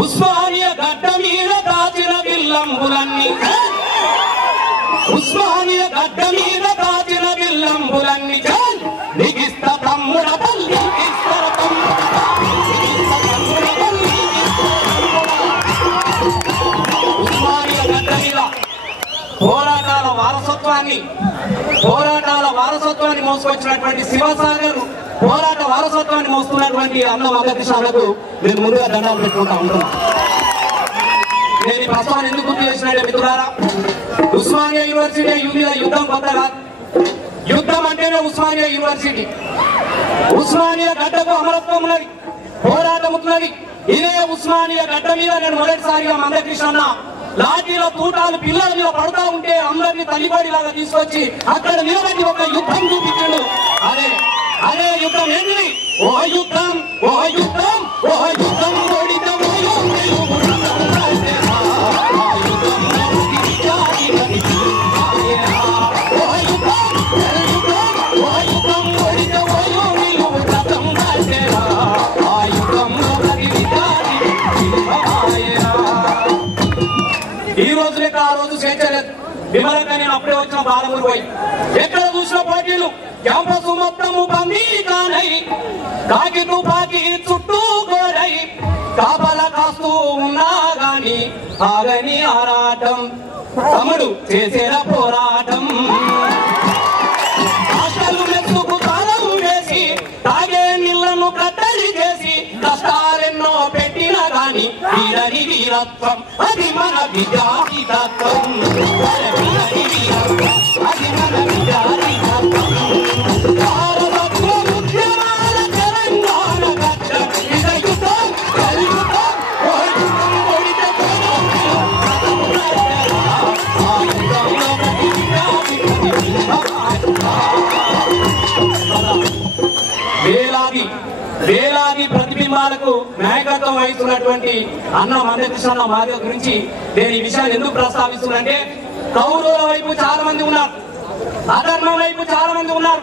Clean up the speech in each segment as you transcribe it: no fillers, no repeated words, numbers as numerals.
ఉస్మానియా గడ్డ మీద దాచిన విల్లంబులన్నీ ఉస్మానియా గడ్డ మీద దాచిన విల్లంబులన్నీ నిగిస్త తమ్ముడ పల్లి ఉస్మానియా గడ్డ మీద పోరాటాల వారసత్వాన్ని మోసుకొచ్చినటువంటి శివసాగర్ పోరాట వారసత్వాన్ని మోస్తున్నటువంటి అన్న మల్లకృష్ణకు నేను ముందుగా దండాలు పెట్టుకుంటా ఉంటున్నాను. నేను ఈ ప్రస్తావన ఎందుకు గుర్తు చేసినట్టే మిత్రులారా, ఉస్మానియా యూనివర్సిటీ మీద యుద్ధం కొత్తగా, యుద్ధం అంటేనే ఉస్మానియా యూనివర్సిటీ. ఉస్మానియా గడ్డకు అమరత్వం ఉన్నది, పోరాటం ఉన్నది. ఇదే ఉస్మానియా గడ్డ మీద నేను మొదటిసారిగా మల్లకృష్ణ లాఠీల తూటాలు పిల్లల మీద పడతా ఉంటే అందరినీ తల్లిబడిలాగా తీసుకొచ్చి అక్కడ నిలబడి ఒక యుద్ధం చూపించాడు. అదే యుద్ధం ఏంటి? ఓ యుద్ధం ఓ యుద్ధం ఓ యుద్ధం ఈ రోజు లెక్క ఆ రోజు స్వేచ్ఛలేదు. విమలంగా నేను అప్పుడే వచ్చిన బాలమూరు పోయి ఎక్కడ చూసిన పోటీలు, క్యాంపస్ మొత్తము బందీగానై, కాకి తుపాకి చుట్టూ గోడై, కాపలా కాస్తూ ఉన్నా గాని ఆగని ఆరాటం, తమ్ముడు చేసేర పోరాటం. హాస్టల్ మెచ్చుకు తాళం వేసి, తాగే నీళ్లను కట్టడి చేసి, కష్టాలెన్నో పెట్టినా గాని వీరని వీరత్వం, అది మన విద్యార్థి తత్వం. అది మన విద్యార్థి తత్వం. వేలాది ప్రతిబింబాలకు నాయకత్వం వహిస్తున్నటువంటి అన్న మల్లకృష్ణ మాదిగ గురించి నేను ఈ విషయాన్ని ఎందుకు ప్రస్తావిస్తున్నానంటే, కౌరవుల వైపు చాలా మంది ఉన్నారు, అధర్మం వైపు చాలా మంది ఉన్నారు,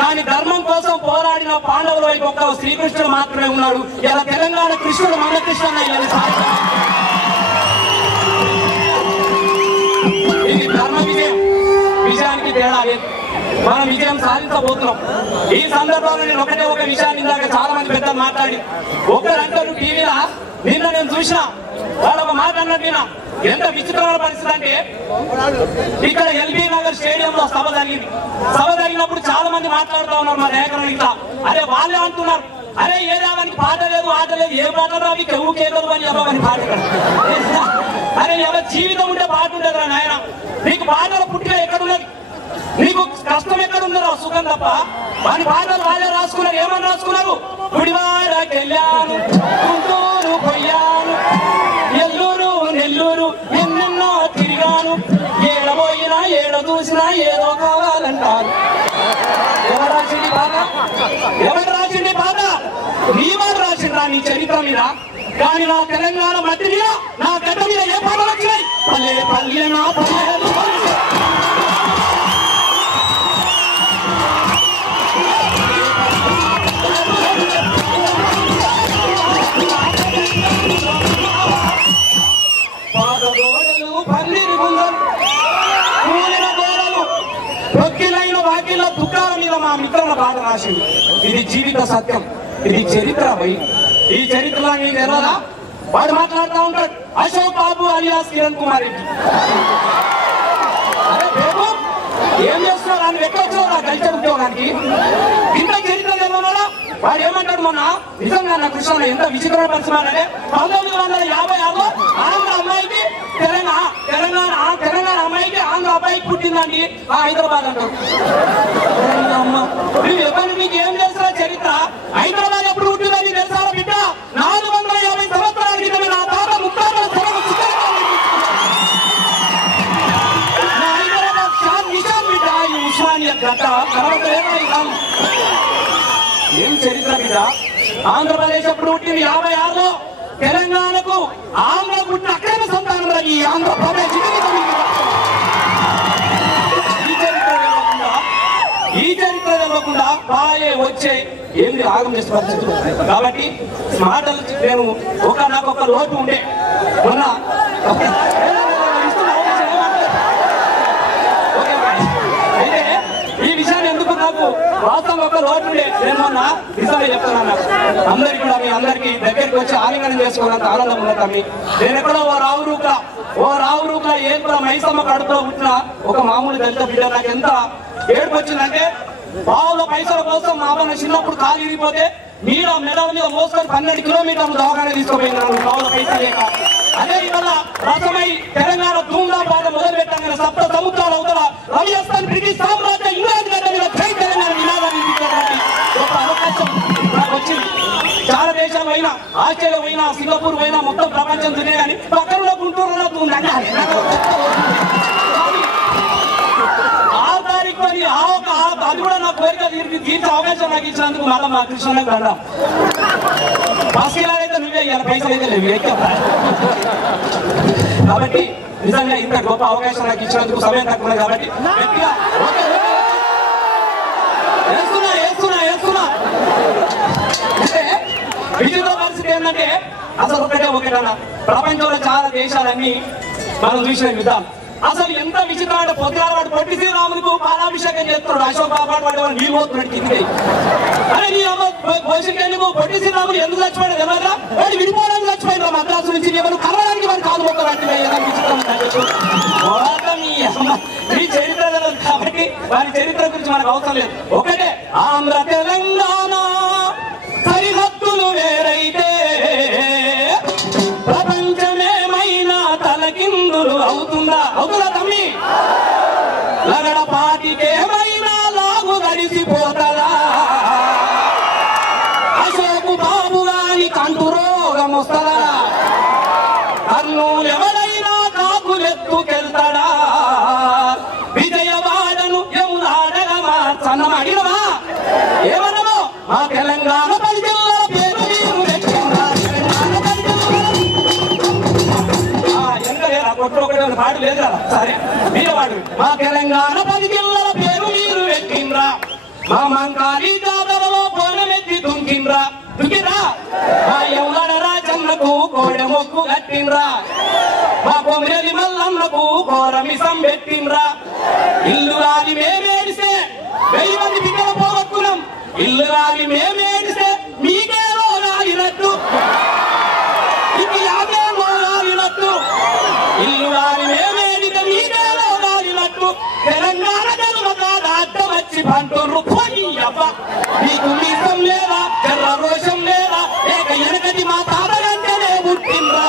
కానీ ధర్మం కోసం పోరాడిన పాండవుల వైపు ఒక్క శ్రీకృష్ణుడు మాత్రమే ఉన్నాడు. ఇలా తెలంగాణ కృష్ణుడు మల్లకృష్ణ. ఇది ధర్మ విజయానికి తేడా లేదు. మనం విజయం సాధించబోతున్నాం. ఈ సందర్భంలో నేను ఒక విషయాన్ని ఇందాక చాలా మంది పెద్దలు మాట్లాడి ఒకరంటారు టీవీలో, నిన్న నేను చూసిన వాళ్ళు ఒక మాట అన్నట్టు ఎంత విచిత్రమైన పరిస్థితి అంటే, ఇక్కడ ఎల్బీ నగర్ స్టేడియంలో సభ జరిగింది. సభ జరిగినప్పుడు చాలా మంది మాట్లాడుతూ ఉన్నారు మా నాయకులు ఇట్లా. అరే వాళ్ళే అంటున్నారు, అరే ఏ రావానికి పాట లేదు ఆట లేదు, ఏ పాట రావి కెవ్వు కేకలు అని ఎవరని పాట. అరే ఎవరి జీవితం ఉంటే పాట ఉండదు రా నాయన, నీకు పాటల పుట్టిన ఎక్కడున్నది, నీకు కష్టం ఎక్కడ ఉందో సుఖం తప్ప. వాని పాటలు వాళ్ళే రాసుకున్నారు. ఏమని రాసుకున్నారు? గుడివాడకెళ్ళాను, గుంటూరు పోయాను, ఎల్లూరు నెల్లూరు ఎన్నెన్నో తిరిగాను, ఏడబోయినా ఏడ చూసినా ఏదో కావాలంటారు. ఎవరు రాసింది పాట? ఎవరు రాసింది పాట? నీవాడు రాసిండ్రా నీ చరిత్ర మీద. కానీ నా తెలంగాణ మట్టి మీద, నా గడ్డ మీద ఏ పాటలు వచ్చినాయి? పల్లె పల్లె నా పల్లెలు దుఃఖాల మీద మా మిత్రుల పాట రాసింది. ఇది జీవిత సత్యం, ఇది చరిత్ర. ఈ చరిత్రలో నీకు ఎలా వాడు మాట్లాడుతూ ఉంటాడు, అశోక్ బాబు అలియాస్ కిరణ్ కుమార్ రెడ్డి. అరే బేబు ఏం చేస్తున్నావు? ఆయన ఎక్కడొచ్చావు నా కల్చర్ ఉద్యోగానికి? ఇంత చరిత్ర ఏమన్నా వాడు ఏమంటాడు? మొన్న నిజంగా నా కృష్ణ ఎంత విచిత్రమైన పరిస్థితి. 1956లో ఆంధ్ర అమ్మాయికి తెలంగాణ అమ్మాయికి ఆంధ్ర అబ్బాయికి పుట్టిందండి హైదరాబాద్ అంటారు. నువ్వు ఎవరు మీకు ఏం తెలుసా చరిత్ర? హైదరాబాద్ ఎప్పుడు పుట్టిందని తెలుసా బిడ్డ? 450 సంవత్సరాల క్రితమే నా తాత ముత్తాతల హైదరాబాద్ నిజాం బిడ్డ. ఈ ఉస్మానియా గడ్డ ఏం చరిత్ర బిడ్డ? ఆంధ్రప్రదేశ్ ఎప్పుడు పుట్టింది? 56లో. తెలంగాణకు ఆంధ్ర పుట్టిన అక్రమ సంతానం ఈ ఆంధ్రప్రదేశ్. ఈ చరిత్ర తెలవకుండా పాయే వచ్చే ఏంది ఆగం చేసే పరిస్థితులు. కాబట్టి మాటలు నేను నాకు ఒక లోటు ఉండే మొన్న అయితే ఈ విషయాన్ని ఎందుకు నాకు వాస్తవం ఒక లోటు ఉండే నేను మొన్న నిజంగా చెప్తున్నాను. అందరికి కూడా మీ అందరికి దగ్గరికి వచ్చి ఆలింగనం చేసుకోవాలంత ఆనందం ఉన్నది తమ్మి. నేను ఎక్కడో ఓ రావు రూపులా ఏం కూడా మైసమ్మ కడుపులో పుట్టిన ఒక మామూలు దళిత బిడ్డ నాకు ఎంత ఏడుపు వచ్చిందంటే బావుల పైసల కోసం మా అమ్మ చిన్నప్పుడు కాలు ఇరిగిపోతే మీద మెడల మీద మోసుకొని 12 కిలోమీటర్లు దవాఖాన తీసుకుపోయినాను బావుల పైసలు లేక. అదే ఇవాళ రసమై తెలంగాణ ధూమ్ధాం మొదలు పెట్టాను. సప్త సముద్రాల అవతల రాజస్థాన్ బ్రిటిష్ సామ్రాజ్య ఇంగ్లాండ్ గడ్డ మీద జై తెలంగాణ నినాదాన్ని ఇచ్చేటువంటి ఒక అవకాశం నాకు వచ్చింది. చాలా దేశాలు అయినా, ఆస్ట్రేలియా పోయినా, సింగపూర్ పోయినా, మొత్తం ప్రపంచం తిరిగే కానీ పక్కన గుంటూరులో అది కూడా నా కోరిక తీర్చే అవకాశం నాకు ఇచ్చినందుకు మళ్ళీ మా కృష్ణకు దండం. పాస్కిలాగైతే నువ్వే ఇవాళ పైసలు అయితే లేవు. కాబట్టి నిజంగా ఇంత గొప్ప అవకాశం నాకు ఇచ్చినందుకు సమయం తక్కువ ఉంది. కాబట్టి గట్టిగా వేస్తున్నా అంటే విజయంలో పరిస్థితి ఏంటంటే అసలు ఒకటేనా ప్రపంచంలో చాలా దేశాలన్నీ మనం చూసిన విధానం అసలు ఎంత విచిత్రం అంటే పొద్దున వాడు పొట్టి శ్రీరాములకు పాలాభిషేకం చేస్తున్నాడు. అశోక్ బాబు వాడు నీళ్ళు పోతున్నాడు కిందికి. అరే నీ అమ్మ భవిష్యత్తు పొట్టి శ్రీరాములు ఎందుకు చచ్చిపోయాడు ఎవరా వాడు విడిపోవడానికి చచ్చిపోయినా మద్రాసు నుంచి ఎవరు కలవడానికి వాడు కాదు మొక్కలాంటి మీ చరిత్ర కాబట్టి వారి చరిత్ర గురించి మనకు అవసరం లేదు. ఒకటే ఆంధ్ర తెలంగాణ సరిహద్దులు వేరైతే ప్రపంచమేమైనా తలకిందులు అవుతుందా తమ్మి? లగడ పాటికేమైనా లాగు గడిసిపోతదా? అశోకు బాబు గాని కంటు రోగం వస్తదా? కర్నూలు ఎవరైనా కాకులెత్తుకెళ్తాడా? విజయవాడను యమునాడగా మార్చనం అడిగినవా? ఏమనమో మా తెలంగాణ పరిధిలో పేరు మీరు పాటు లేదు కదా సరే మీరు వాడు మా తెలంగాణ 10 జిల్లాల పేరు మీరు పెట్టిండ్రా. మా మంకాళీ జాతరలో పోనమెత్తి దుంకిండ్రా. మా యమున రాజన్నకు కోడె మొక్కు కట్టిండ్రా. మా కొమ్మిరెలి మల్లన్నకు కోరమిసం పెట్టిండ్రా. ఇల్లు గాలి మేమేడిస్తే 1000 మంది బిడ్డలు పోగొట్టుకున్నాం. ఇల్లు గాలి మేమేడిస్తే మీకేలో రాలినట్టు ఇది యాభేలో రాలినట్టు ఇల్లు గాలి మేమేడితే మీకేలో రాలినట్టు తెలంగాణ జన్మకాడ అడ్డ వచ్చి పంటూరు పోయి అవ్వ నీకు మీసం లేదా జర్ర రోషం లేదా లేక వెనకటి మా తాతగంటేనే పుట్టిండ్రా.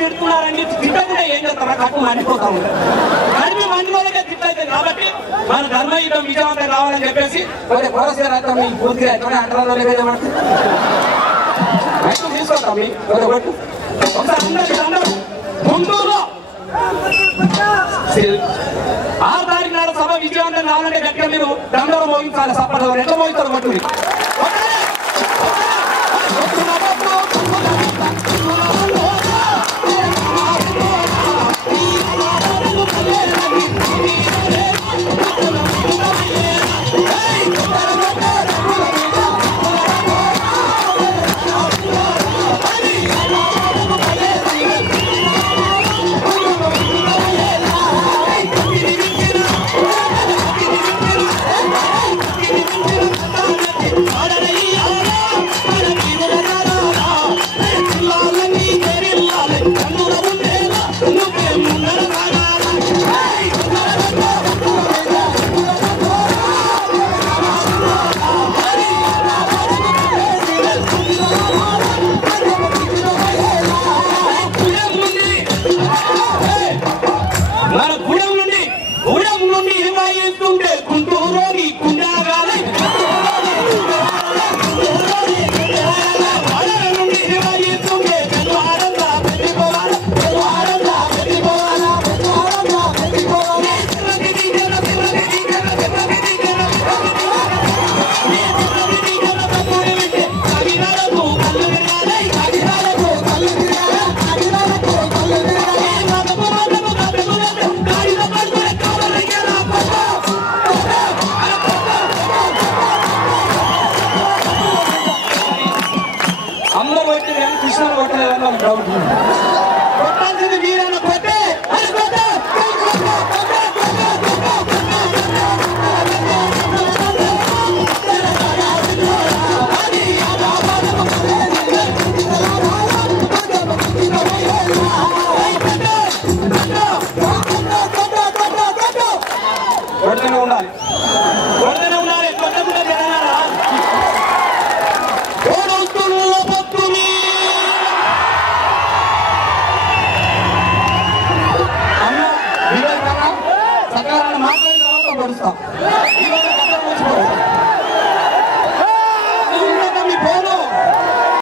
తిడుతున్నారండి తిట్టకుండా ఏం చేస్తారా కట్టు మండిపోతాం కడిపి మండి వాళ్ళకే తిట్టయితే కాబట్టి మన ధర్మయుద్ధం విజయవంతం రావాలని చెప్పేసి కోరసీరాతం ఈ పూర్తిగా అంటారు తీసుకోతాం ఒకసారి అందరూ గుంటూరులో 6 తారీఖు నాడు సభ విజయవంతం కావాలంటే గట్టిగా మీరు దండలు మోగించాలి. సప్పట్లో ఎట్లా మోగిస్తారు కొట్టు కొట్టాల్సింది మీరే.